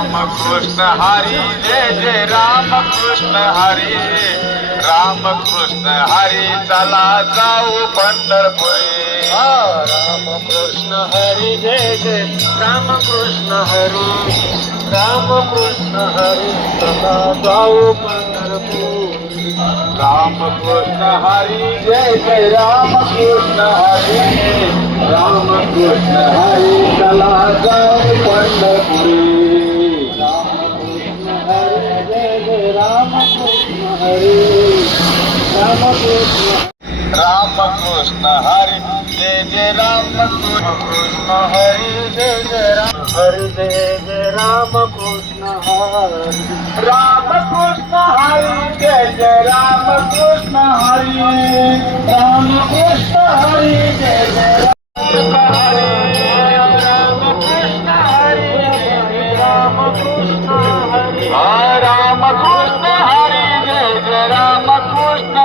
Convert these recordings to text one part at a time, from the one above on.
कृष्ण हरी जय जय राम कृष्ण हरी राम कृष्ण हरी चला जाऊ पंढरपुरी राम कृष्ण हरी जय जय राम कृष्ण हरी राम कृष्ण हरी चला जाऊ पंढरपुरी राम कृष्ण हरी जय जय राम कृष्ण हरी राम कृष्ण हरी चला जाऊ पंढरपुरी राम कृष्ण हरी राम कृष्ण हरी जय जय राम कृष्ण हरी जय जय राम हरी जय जय राम कृष्ण हरी राम कृष्ण हरी जय जय राम कृष्ण हरी राम कृष्ण हरी जय जय राम कृष्ण हरी जय राम कृष्ण हरी राम कृष्ण हरी जय जय राम कृष्ण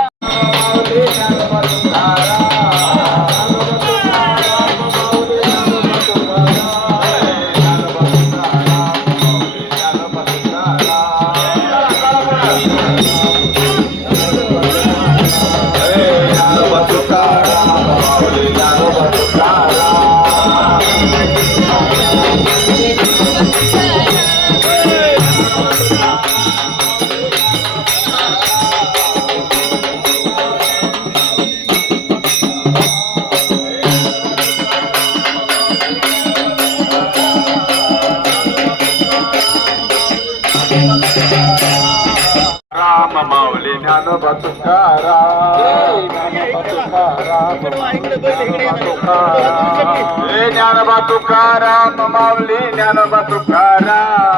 राम माऊली ज्ञानोबा तुकाराम ज्ञानोबा तुकाराम माऊली ज्ञानोबा तुकाराम